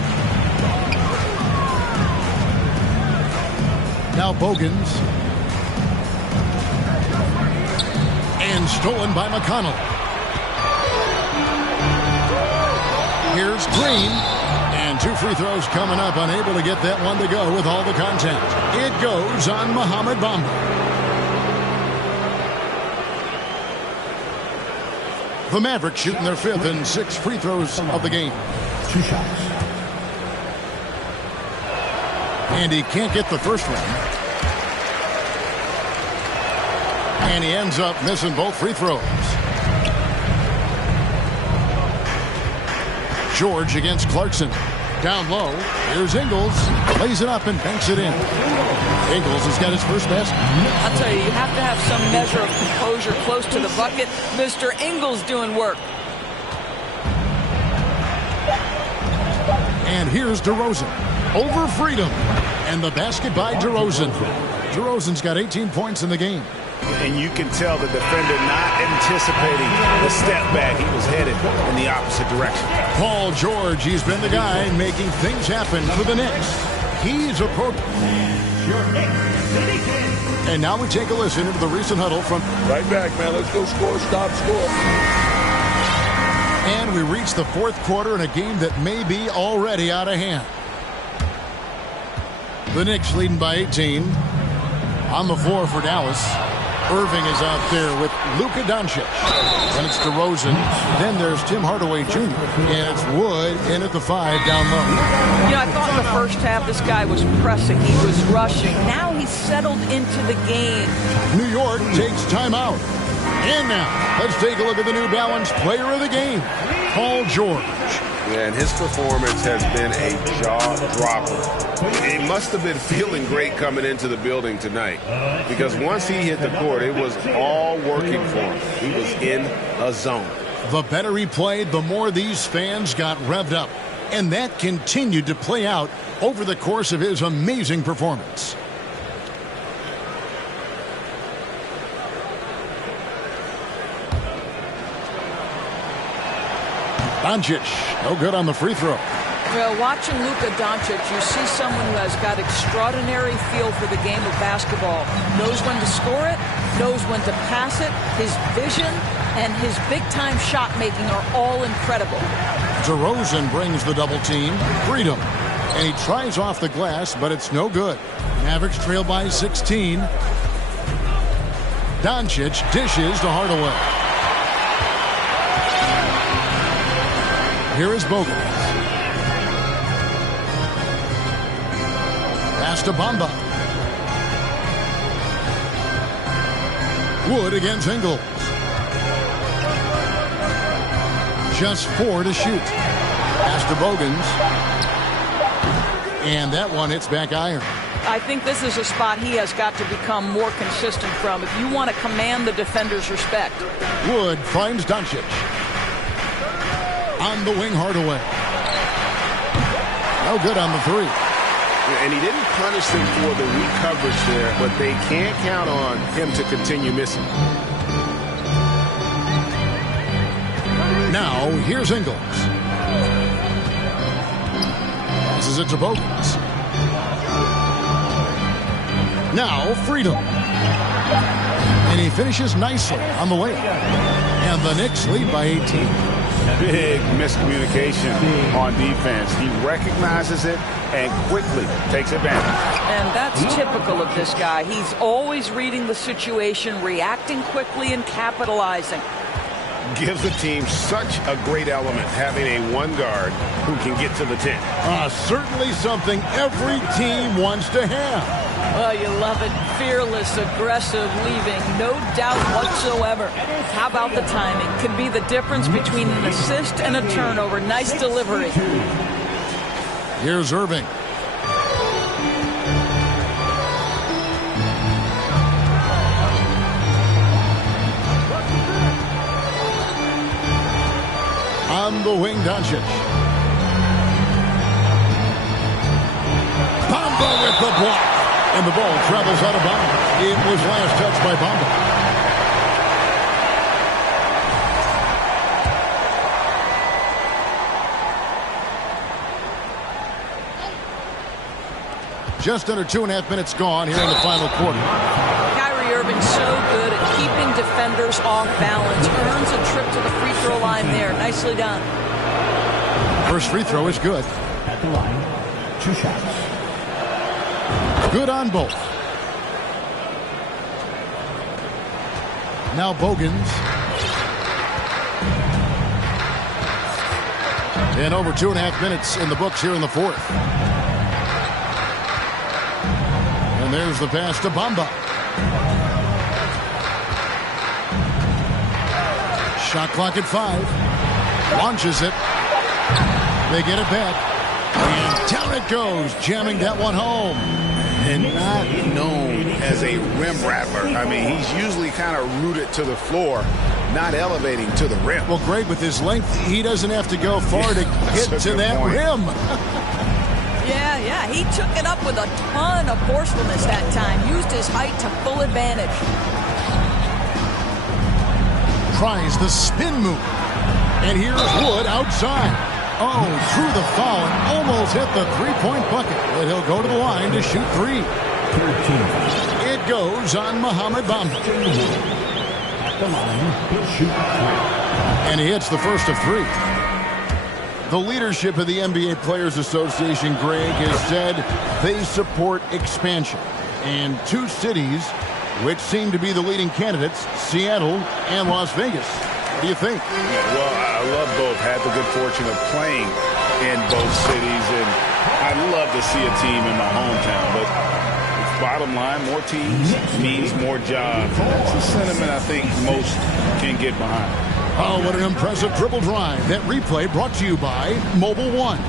Now Bogans. And stolen by McConnell. Here's Green. And 2 free throws coming up. Unable to get that one to go with all the contact. It goes on Mohamed Bamba. The Mavericks shooting their 5th and 6th free throws of the game. 2 shots. And he can't get the first one. And he ends up missing both free throws. George against Clarkson. Down low. Here's Ingles. Lays it up and banks it in. Ingles has got his first basket. I'll tell you, you have to have some measure of composure close to the bucket. Mr. Ingles doing work. And here's DeRozan. Over Freedom. And the basket by DeRozan. DeRozan's got 18 points in the game. And you can tell the defender not anticipating the step back. He was headed in the opposite direction. Paul George, he's been the guy making things happen for the Knicks. He's approaching. And now we take a listen into the recent huddle from... Right back, man. Let's go score, stop, score. And we reach the fourth quarter in a game that may be already out of hand. The Knicks leading by 18. On the floor for Dallas. Irving is out there with Luka Doncic. And it's DeRozan. Then there's Tim Hardaway Jr. And it's Wood in at the 5 down low. You know, I thought in the first half this guy was pressing. He was rushing. Now he's settled into the game. New York takes timeout. And now, let's take a look at the New Balance player of the game, Paul George. And his performance has been a jaw-dropper. He must have been feeling great coming into the building tonight because once he hit the court, it was all working for him. He was in a zone. The better he played, the more these fans got revved up. And that continued to play out over the course of his amazing performance. Doncic, no good on the free throw. Well, watching Luka Doncic, you see someone who has got extraordinary feel for the game of basketball. Knows when to score it, knows when to pass it. His vision and his big-time shot making are all incredible. DeRozan brings the double team. Freedom. And he tries off the glass, but it's no good. Mavericks trail by 16. Doncic dishes to Hardaway. Here is Bogut. Pass to Bamba. Wood against Ingles. Just 4 to shoot. Pass to Bogans. And that one hits back iron. I think this is a spot he has got to become more consistent from if you want to command the defender's respect. Wood finds Doncic. On the wing, Hardaway. No good on the 3. And he didn't punish them for the weak coverage there, but they can't count on him to continue missing. Now, here's Ingles. Passes it to Bogans. Now, Freedom. And he finishes nicely on the way. And the Knicks lead by 18. Big miscommunication on defense. He recognizes it and quickly takes advantage. And that's typical of this guy. He's always reading the situation, reacting quickly, and capitalizing. Gives the team such a great element having a one guard who can get to the 10. Certainly something every team wants to have. Oh, you love it. Fearless, aggressive, leaving no doubt whatsoever. How about the timing? Could be the difference between an assist and a turnover. Nice delivery. Here's Irving. On the wing, Doncic. Bamba with the block. And the ball travels out of bounds. It was last touched by Bamba. Just under 2.5 minutes gone here in the final quarter. Kyrie Irving so good at keeping defenders off balance. Earns a trip to the free throw line there. Nicely done. First free throw is good. At the line, 2 shots. Good on both. Now Bogans. And over 2.5 minutes in the books here in the fourth. And there's the pass to Bamba. Shot clock at 5. Launches it. They get it back. And down it goes, jamming that one home. And not known as a rim rapper. I mean, he's usually kind of rooted to the floor, not elevating to the rim. Well, Greg, with his length, he doesn't have to go far to get to that rim. Yeah, he took it up with a ton of forcefulness that time. Used his height to full advantage. Tries the spin move. And here's Wood outside. Oh, through the foul and almost hit the three-point bucket. But he'll go to the line to shoot 3. 13. It goes on Mohamed Bamba. At the line, he'll shoot 3. And he hits the first of 3. The leadership of the NBA Players Association, Greg, has said they support expansion. And 2 cities which seem to be the leading candidates, Seattle and Las Vegas. What do you think? Yeah, well, I love both. Had the good fortune of playing in both cities, and I'd love to see a team in my hometown. But bottom line, more teams means more jobs. That's a sentiment I think most can get behind. Oh, what an impressive dribble drive. That replay brought to you by Mobile One.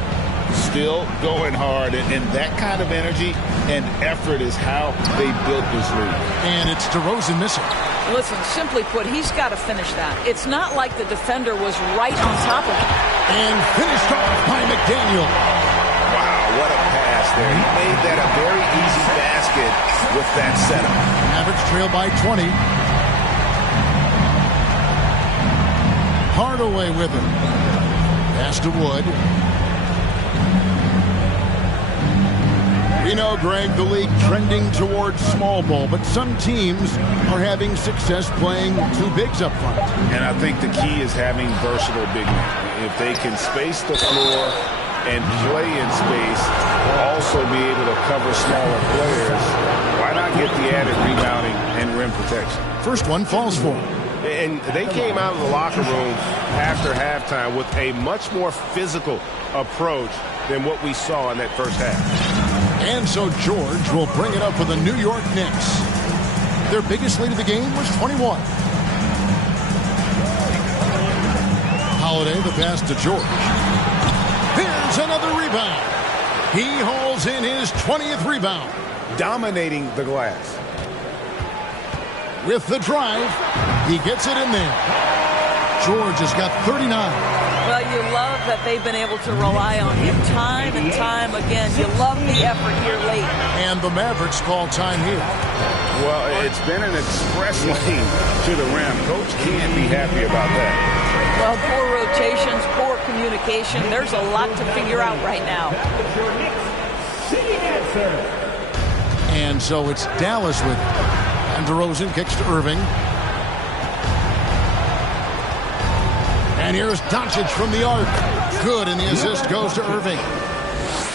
Still going hard, and that kind of energy and effort is how they built this league. And it's DeRozan missing. Listen, simply put, he's got to finish that. It's not like the defender was right on top of him. And finished off by McDaniel. Wow, what a pass there. He made that a very easy basket with that setup. Mavericks trail by 20. Hardaway with him. Pass to Wood. We know, Greg, the league trending towards small ball, but some teams are having success playing 2 bigs up front. And I think the key is having versatile big men. If they can space the floor and play in space, also be able to cover smaller players, why not get the added rebounding and rim protection? First one falls for him. And they came out of the locker room after halftime with a much more physical approach than what we saw in that first half. And so George will bring it up for the New York Knicks. Their biggest lead of the game was 21. Holiday, the pass to George. Here's another rebound. He hauls in his 20th rebound. Dominating the glass. With the drive, he gets it in there. George has got 39. Well, you love that they've been able to rely on him time and time again. You love the effort here late. And the Mavericks call time here. Well, it's been an express lane to the rim. Coach can't be happy about that. Well, poor rotations, poor communication. There's a lot to figure out right now. And so it's Dallas with it. And DeRozan kicks to Irving. And here's Doncic from the arc. Good, and the assist goes to Irving.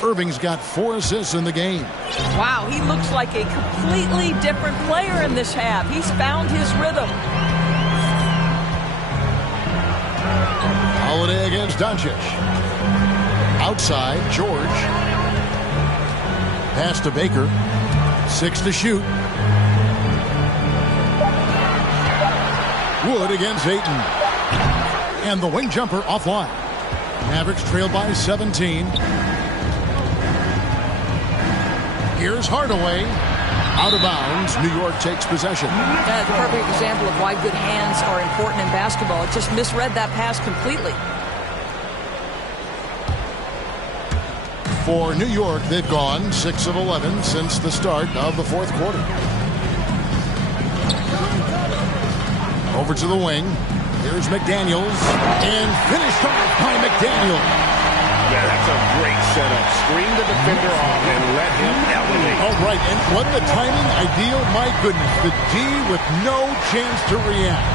Irving's got 4 assists in the game. Wow, he looks like a completely different player in this half. He's found his rhythm. Holiday against Doncic. Outside, George. Pass to Baker. 6 to shoot. Wood against Ayton. And the wing jumper offline. Mavericks trail by 17. Here's Hardaway. Out of bounds. New York takes possession. That's a perfect example of why good hands are important in basketball. It just misread that pass completely. For New York, they've gone 6 of 11 since the start of the 4th quarter. Over to the wing. Here's McDaniels. And finished off by McDaniel. Yeah, that's a great setup. Screen the defender off and let him elevate. All right, and what the timing ideal. My goodness, the D with no chance to react.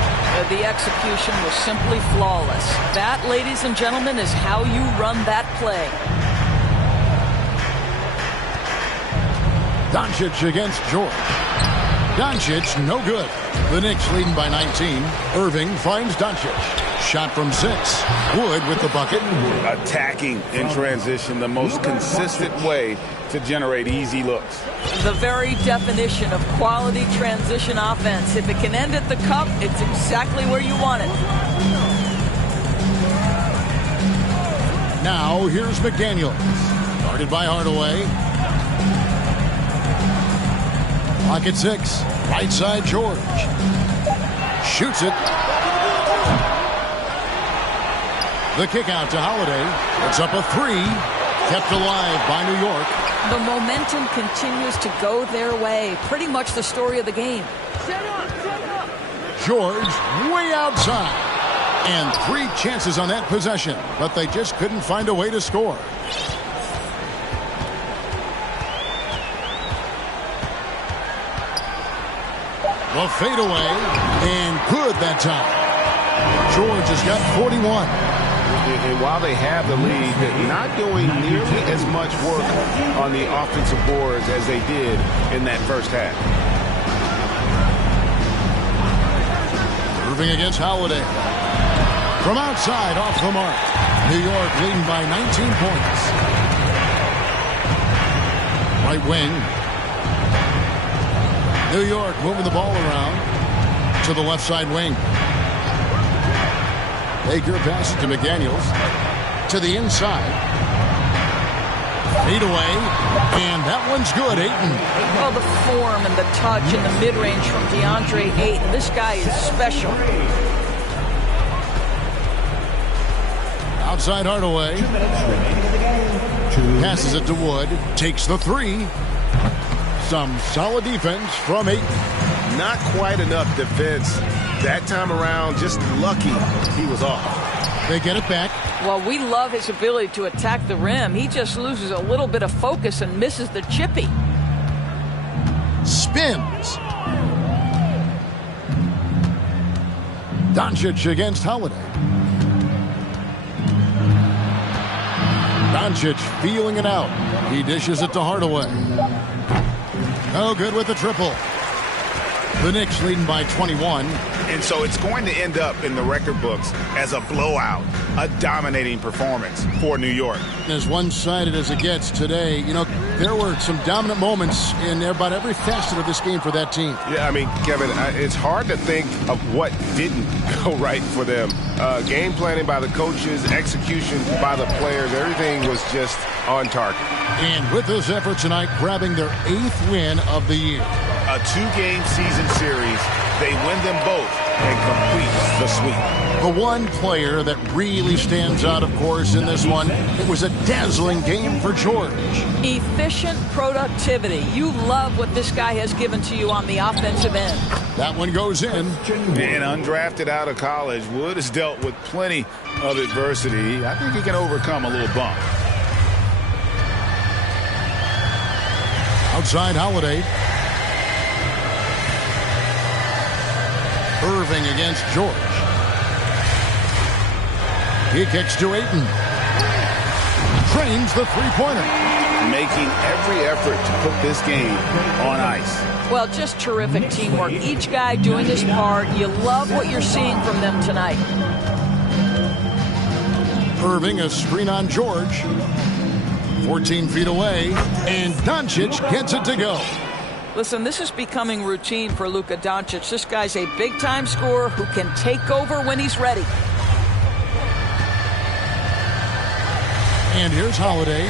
The execution was simply flawless. That, ladies and gentlemen, is how you run that play. Doncic against George. Doncic, no good. The Knicks leading by 19. Irving finds Doncic. Shot from 6. Wood with the bucket. Attacking in transition, the most consistent way to generate easy looks. The very definition of quality transition offense. If it can end at the cup, it's exactly where you want it. Now, here's McDaniel. Guarded by Hardaway. Pocket 6. Right side, George. Shoots it. The kick out to Holiday. It's up a 3. Kept alive by New York. The momentum continues to go their way. Pretty much the story of the game. George way outside. And 3 chances on that possession, but they just couldn't find a way to score. The fadeaway, and good that time. George has got 41. And while they have the lead, they're not doing nearly as much work on the offensive boards as they did in that first half. Irving against Holiday. From outside, off the mark. New York leading by 19 points. Right wing. New York moving the ball around to the left side wing. Baker passes to McDaniels. To the inside. Feed away. And that one's good, Ayton. Well, the form and the touch and the mid-range from DeAndre Ayton. This guy is special. Outside Hardaway. Passes it to Wood. Takes the 3. Some solid defense from Ayton. Not quite enough defense that time around. Just lucky he was off. They get it back. Well, we love his ability to attack the rim. He just loses a little bit of focus and misses the chippy. Spins. Doncic against Holiday. Doncic feeling it out. He dishes it to Hardaway. No good with the triple. The Knicks leading by 21. And so it's going to end up in the record books as a blowout, a dominating performance for New York. As one-sided as it gets today, you know, there were some dominant moments in about every facet of this game for that team. Yeah, I mean, Kevin, it's hard to think of what didn't go right for them. Game planning by the coaches, execution by the players, everything was just on target. And with this effort tonight, grabbing their 8th win of the year. A 2-game season series, they win them both and complete the sweep. The one player that really stands out, of course, in this one, it was a dazzling game for George. Efficient productivity. You love what this guy has given to you on the offensive end. That one goes in. And undrafted out of college, Wood has dealt with plenty of adversity. I think he can overcome a little bump. Outside Holiday. Irving against George. He kicks to Ayton. Trains the three-pointer. Making every effort to put this game on ice. Well, just terrific teamwork. Each guy doing his part. You love what you're seeing from them tonight. Irving, a screen on George. 14 feet away, and Doncic gets it to go. Listen, this is becoming routine for Luka Doncic. This guy's a big-time scorer who can take over when he's ready. And here's Holiday.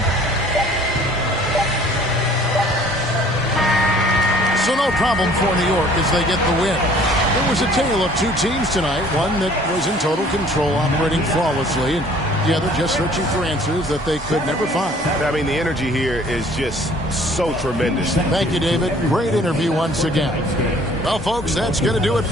So no problem for New York as they get the win. It was a tale of 2 teams tonight, one that was in total control, operating flawlessly, and the other just searching for answers that they could never find. I mean, the energy here is just so tremendous. Thank you, David. Great interview once again. Well, folks, that's going to do it.